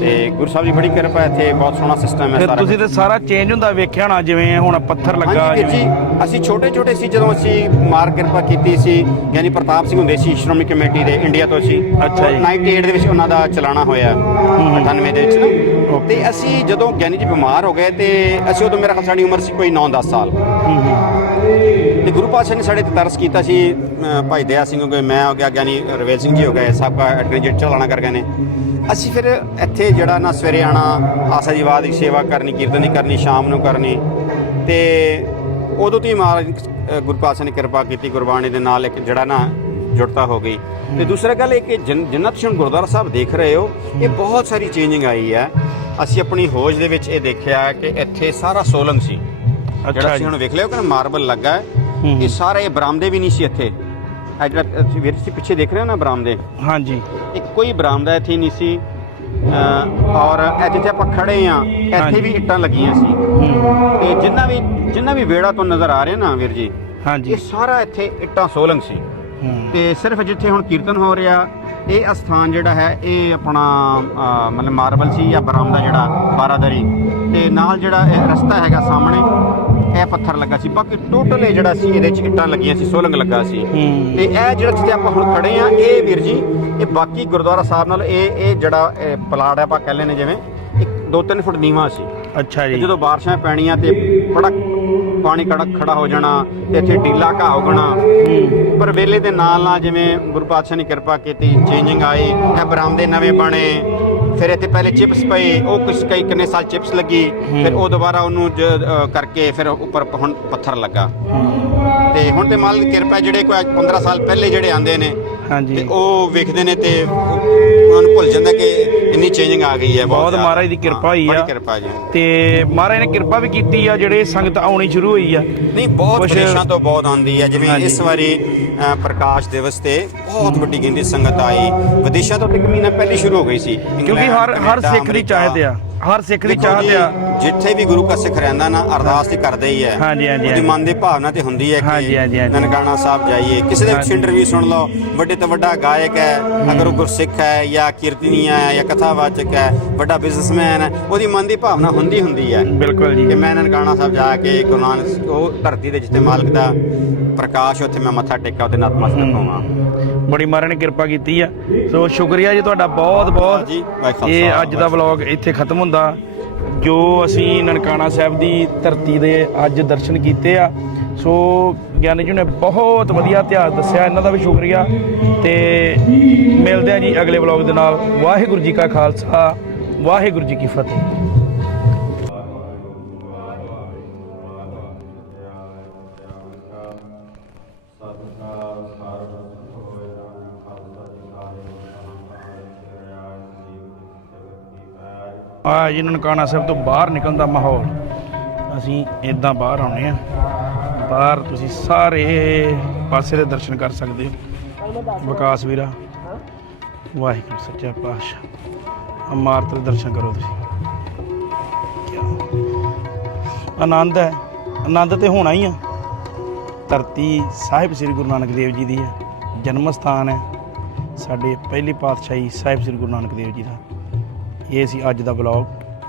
ਤੇ ਗੁਰੂ ਸਾਹਿਬ ਦੀ ਬੜੀ ਕਿਰਪਾ ਇੱਥੇ ਬਹੁਤ ਸੋਹਣਾ ਸਿਸਟਮ ਹੈ ਫਿਰ ਸਾਰਾ ਤੁਸੀਂ ਤੇ ਸਾਰਾ ਚੇਂਜ ਹੁੰਦਾ ਵੇਖਿਆ ਹੋਣਾ ਜਿਵੇਂ ਹੁਣ ਪੱਥਰ ਲੱਗਾ ਹਾਂਜੀ ਵੀਰ ਜੀ ਜਿਵੇਂ ਅਸੀਂ ਛੋਟੇ ਛੋਟੇ ਸੀ ਜਦੋਂ ਅਸੀਂ ਮਾਰ ਕਿਰਪਾ ਕੀਤੀ ਸੀ ਗਿਆਨੀ ਪ੍ਰਤਾਪ ਸਿੰਘ ਹੁੰਦੇ ਸੀ ਸ਼੍ਰੋਮਣੀ ਕਮੇਟੀ ਦੇ ਇੰਡੀਆ ਤੋਂ ਸੀ ਅੱਛਾ ਜੀ। 98 ਦੇ ਵਿੱਚ ਉਹਨਾਂ ਦਾ ਚਲਾਣਾ ਹੋਇਆ 98 ਦੇ ਵਿੱਚ ਨਾ। ਤੇ ਅਸੀਂ ਜਦੋਂ ਗਿਆਨੀ ਜੀ ਬਿਮਾਰ ਹੋ ਗਏ ਤੇ ਅਸੀਂ ਉਦੋਂ ਮੇਰਾ ਖਿਆਲ ਸਾਡੀ ਉਮਰ ਸੀ ਕੋਈ 9-10 ਸਾਲ। ਤੇ ਗੁਰੂ ਪਾਤਸ਼ਾਹ ਨੇ ਸਾਡੇ ਤੇ ਤਰਸ ਕੀਤਾ ਸੀ ਭਾਈ ਦਇਆ ਸਿੰਘ ਹੋ ਗਏ ਮੈਂ ਹੋ ਗਿਆ ਗਿਆਨੀ ਰਵੇਲ ਸਿੰਘ ਜੀ ਹੋ ਗਏ ਸਾਬਕਾ ਐਡਵੋਕੇਟ ਚਲਾਣਾ ਕਰ ਗਏ ਨੇ। ਅਸੀਂ ਫਿਰ ਇੱਥੇ ਜਿਹੜਾ ਨਾ ਸਵੇਰੇ ਆਣਾ ਆਸਾ ਦੀ ਬਾਦ ਦੀ ਸੇਵਾ ਕਰਨੀ ਕੀਰਤਨੀ ਕਰਨੀ ਸ਼ਾਮ ਨੂੰ ਕਰਨੀ ਤੇ ਉਦੋਂ ਤੋਂ ਹੀ ਮਹਾਰਾਜ ਅ, ਗੁਰੂ ਪਾਤਸ਼ਾਹ ਨੇ ਕਿਰਪਾ ਕੀਤੀ ਗੁਰਬਾਣੀ ਦੇ ਨਾਲ ਇੱਕ ਜਿਹੜਾ ਨਾ ਜੁੜਤਾ ਹੋ ਗਈ। ਤੇ ਦੂਸਰਾ ਗੱਲ ਇਹ ਕਿ ਜਿਨ- ਜਿੰਨਾ ਤੁਸੀਂ ਹੁਣ ਗੁਰਦੁਆਰਾ ਸਾਹਿਬ ਦੇਖ ਰਹੇ ਹੋ ਇਹ ਬਹੁਤ ਸਾਰੀ ਚੇਂਜਿੰਗ ਆਈ ਹੈ। ਅਸੀਂ ਆਪਣੀ ਹੋਜ ਦੇ ਵਿੱਚ ਇਹ ਦੇਖਿਆ ਕਿ ਇੱਥੇ ਸਾਰਾ ਸੋਲੰਗ ਸੀ। ਜਿਹੜਾ ਜੀ। ਹੁਣ ਵੇਖ ਲਿਓ ਕਿ ਮਾਰਬਲ ਲੱਗਾ ਹੂੰ। ਇਹ ਸਾਰੇ ਬਰਾਮਦੇ ਵੀ ਨਹੀਂ ਸੀ ਇੱਥੇ। ਇਹ ਜਿਹੜਾ ਤੁਸੀਂ ਵੀਰ ਤੁਸੀਂ ਪਿੱਛੇ ਦੇਖ ਰਹੇ ਹੋ ਨਾ ਬਰਾਮਦੇ? ਹਾਂਜੀ। ਇੱਕ ਕੋਈ ਬਰਾਮਦਾ ਇੱਥੇ ਨਹੀਂ ਸੀ। ਅਹ ਔਰ ਇਹ ਜਿੱਥੇ ਆਪਾਂ ਖੜੇ ਆ ਇੱਥੇ। ਵੀ ਇੱਟਾਂ ਲੱਗੀਆਂ ਸੀ। ਤੇ ਜਿੰਨਾ ਵੀ ਜਿੰਨਾ ਵੀ ਵੇੜਾ ਤੋਂ ਨਜ਼ਰ ਆ ਰਿਹਾ ਨਾ ਵੀਰ ਜੀ ਹਾਂਜੀ। ਇਹ ਸਾਰਾ ਇੱਥੇ ਇੱਟਾਂ ਸੋਲੰਗ ਸੀ। ਹੂੰ, ਤੇ ਸਿਰਫ ਜਿੱਥੇ ਹੁਣ ਕੀਰਤਨ ਹੋ ਰਿਹਾ ਇਹ ਅਸਥਾਨ ਜਿਹੜਾ ਹੈ ਇਹ ਆਪਣਾ ਅਹ, ਮਤਲਬ ਮਾਰਬਲ ਸੀ ਜਾਂ ਬਰਾਮਦਾ ਜਿਹੜਾ ਬਾਰਾਦਰੀ। ਤੇ ਨਾਲ ਜਿਹੜਾ ਇਹ ਰਸਤਾ ਹੈਗਾ ਸਾਹਮਣੇ ਇਹ ਪੱਥਰ ਲੱਗਾ ਸੀ। ਬਾਕੀ ਟੋਟਲ ਇਹ ਜਿਹੜਾ ਸੀ ਇਹਦੇ ਚ ਇੱਟਾਂ ਲੱਗੀਆਂ ਸੀ ਸੋਲੰਗ ਲੱਗਾ ਸੀ। ਤੇ ਇਹ ਜਿਹੜਾ ਜਿੱਥੇ ਆਪਾਂ ਹੁਣ ਖੜੇ ਆ ਇਹ ਵੀਰ ਜੀ ਇਹ ਬਾਕੀ ਗੁਰਦੁਆਰਾ ਸਾਹਿਬ ਨਾਲ ਇਹ ਇਹ ਜਿਹੜਾ ਪਲਾਟ ਆਪਾਂ ਕਹਿ ਲੈਨੇ ਜਿਵੇਂ ਇੱਕ 2-3 ਫੁੱਟ ਨੀਵਾਂ ਸੀ। ਅੱਛਾ ਜੀ। ਜਦੋਂ ਬਾਰਿਸ਼ਾਂ ਪੈਣੀਆਂ ਤੇ ਬੜਾ ਪਾਣੀ ਕੜਕ ਖੜਾ ਹੋ ਜਾਣਾ ਤੇ ਇੱਥੇ ਢੀਲਾ ਘਾਹ ਉਗਣਾ। ਪਰ ਵੇਲੇ ਦੇ ਨਾਲ ਨਾਲ ਜਿਵੇਂ ਗੁਰੂ ਪਾਤਸ਼ਾਹ ਨੇ ਕਿਰਪਾ ਕੀਤੀ ਚੇਂਜਿੰਗ ਆਈ ਇਹ ਬਰਾਮਦੇ ਨਵੇਂ ਬਣੇ। ਫਿਰ ਇੱਥੇ ਪਹਿਲੇ ਚਿਪਸ ਪਏ ਉਹ ਕੁਝ ਕਈ ਕਿੰਨੇ ਸਾਲ ਚਿਪਸ ਲੱਗੀ ਫਿਰ ਉਹ ਦੁਬਾਰਾ ਉਹਨੂੰ ਜ- ਅ, ਕਰਕੇ ਫਿਰ ਉੱਪਰ ਪ- ਹੁਣ ਪੱਥਰ ਲੱਗਾ। ਤੇ ਹੁਣ ਤੇ ਮਾਲਕ ਦੀ ਕਿਰਪਾ ਹੈ, ਜਿਹੜੇ ਕੋਈ ਅੱਜ 15 ਸਾਲ ਪਹਿਲੇ ਜਿਹੜੇ ਆਂਦੇ ਨੇ ਹਾਂਜੀ। ਤੇ ਉਹ ਵੇਖਦੇ ਨੇ ਤੇ ਉਹਨਾਂ ਨੂੰ ਭੁੱਲ ਜਾਂਦਾ ਕਿ ਇੰਨੀ ਚੇਂਜਿੰਗ ਆ ਗਈ ਹੈ ਬਹੁਤ ਜ਼ਿਆਦਾ। ਮਹਾਰਾਜ ਦੀ ਕਿਰਪਾ ਹੋਈ ਬੜੀ ਆ। ਕਿਰਪਾ ਜੀ ਤੇ ਮਹਾਰਾਜ ਨੇ ਕਿਰਪਾ ਵੀ ਕੀਤੀ ਆ ਜਿਹੜੇ ਸੰਗਤ ਆਉਣੀ ਸ਼ੁਰੂ ਹੋਈ ਆ ਨਹੀਂ ਬਹੁਤ ਕੁਛ- ਵਿਦੇਸ਼ਾਂ ਤੋਂ ਬਹੁਤ ਆਉਂਦੀ ਹੈ ਜਿਵੇਂ ਹਾਂਜੀ। ਇਸ ਵਾਰੀ ਅ, ਪ੍ਰਕਾਸ਼ ਦਿਵਸ ਤੇ ਬਹੁਤ ਵੱਡੀ ਗਿਣਤੀ ਸੰਗਤ ਆਈ ਵਿਦੇਸ਼ਾਂ ਤੋਂ ਮਹੀਨਾ ਪਹਿਲੇ ਸ਼ੁਰੂ ਹੋ ਗਈ ਸੀ ਕਿਉਂਕਿ ਇੰਗਲੈਂਡ, ਹਰ ਹਰ ਕੈਨੇਡਾ, ਸਿੱਖ ਦੀ ਅਮਰੀਕਾ। ਚਾਹਤ ਆ ਹਰ ਸਿੱਖ ਦੀ ਚਾਹਤ ਆ। ਜਿੱਥੇ ਵੀ ਗੁਰੂ ਕਾ ਸਿੱਖ ਰਹਿੰਦਾ ਨਾ ਅਰਦਾਸ ਤੇ ਕਰਦਾ ਹੀ ਹੈ ਹਾਂਜੀ, ਹਾਂਜੀ, ਉਹਦੀ। ਮਨ ਦੀ ਭਾਵਨਾ ਤੇ ਹੁੰਦੀ ਹੈ ਹਾਂਜੀ, ਹਾਂਜੀ, ਹਾਂਜੀ। ਨਨਕਾਣਾ ਸਾਹਿਬ ਜਾਈਏ। ਕਿਸੇ ਦੇ ਵਿੱਚ ਹਾਂਜੀ। ਇੰਟਰਵਿਊ ਸੁਣ ਲਓ ਵੱਡੇ ਤੋਂ ਵੱਡਾ ਗਾਇਕ ਹੈ ਅਗਰ ਉਹ ਗੁਰਸਿੱਖ ਹੈ ਜਾਂ ਕੀਰਤਨੀਆ ਹੈ ਜਾਂ ਕਥਾਵਾਚਕ ਹੈ ਵੱਡਾ ਬਿਜ਼ਨਸਮੈਨ ਹੈ ਉਹਦੀ ਮਨ ਦੀ ਭਾਵਨਾ ਹੁੰਦੀ ਹੁੰਦੀ ਹੈ। ਬਿਲਕੁਲ ਕਿ ਜੀ ਮੈਂ ਨਨਕਾਣਾ ਸਾਹਿਬ ਜਾ ਕੇ ਗੁਰੂ ਨਾਨਕ ਉਹ ਧਰਤੀ ਦੇ ਜਿੱਥੇ ਮਾਲਕ ਦਾ ਪ੍ਰਕਾਸ਼ ਉੱਥੇ ਮੈਂ ਮੱਥਾ ਟੇਕਾਂ ਉਹਦੇ ਨਤਮਸਤਕ ਹੋਵਾਂ। ਬੜੀ ਮਹਾਰਾਜ ਨੇ ਕਿਰਪਾ ਕੀਤੀ ਆ। ਸੋ ਸ਼ੁਕਰੀਆ ਜੀ ਤੁਹਾਡਾ ਬਹੁਤ ਬਹੁਤ। ਇਹ ਅੱਜ ਦਾ। ਵਲੌਗ ਇੱਥੇ ਖਤਮ ਹੁੰਦਾ। ਜੋ ਅਸੀਂ ਨਨਕਾਣਾ ਸਾਹਿਬ ਦੀ ਧਰਤੀ ਦੇ ਅੱਜ ਦਰਸ਼ਨ ਕੀਤੇ ਆ। ਸੋ ਗਿਆਨੀ ਜੀ ਨੇ ਬਹੁਤ ਵਧੀਆ ਇਤਿਹਾਸ ਦੱਸਿਆ ਇਹਨਾਂ ਦਾ ਵੀ ਸ਼ੁਕਰੀਆ। ਤੇ ਮਿਲਦੇ ਆ ਜੀ ਅਗਲੇ ਵਲੌਗ ਦੇ ਨਾਲ। ਵਾਹਿਗੁਰੂ ਜੀ ਕਾ ਖਾਲਸਾ ਵਾਹਿਗੁਰੂ ਜੀ ਕੀ ਫਤਿਹ। ਆ ਜੀ ਨਨਕਾਣਾ ਸਾਹਿਬ ਤੋਂ ਬਾਹਰ ਨਿਕਲਣ ਦਾ ਮਾਹੌਲ। ਅਸੀਂ ਇਦਾਂ ਬਾਹਰ ਆਉਣੇ ਆ। ਬਾਹਰ ਤੁਸੀਂ ਸਾਰੇ ਪਾਸੇ ਦੇ ਦਰਸ਼ਨ ਕਰ ਸਕਦੇ ਹੋ। ਵਿਕਾਸ ਵੀਰਾ, ਵਾਹਿਗੁਰੂ ਸੱਚਾ ਪਾਤਸ਼ਾਹ। ਇਮਾਰਤ ਦੇ ਦਰਸ਼ਨ ਕਰੋ ਤੁਸੀਂ। ਆਨੰਦ ਹੈ। ਆਨੰਦ ਤੇ ਹੋਣਾ ਹੀ ਆ। ਧਰਤੀ ਸਾਹਿਬ ਸ੍ਰੀ ਗੁਰੂ ਨਾਨਕ ਦੇਵ ਜੀ ਦੀ ਹੈ। ਜਨਮ ਸਥਾਨ ਹੈ। ਸਾਡੇ ਪਹਿਲੇ ਪਾਤਸ਼ਾਹੀ ਸਾਹਿਬ ਸ੍ਰੀ ਗੁਰੂ ਨਾਨਕ ਦੇਵ ਜੀ ਦਾ। ਇਹ ਸੀ ਅੱਜ ਦਾ ਬਲੌਗ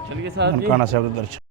ਚਲਿਏ ਸਾਹਿਬ ਜੀ। ਨਨਕਾਣਾ ਸਾਹਿਬ ਦੇ ਦਰਸ਼ਨ।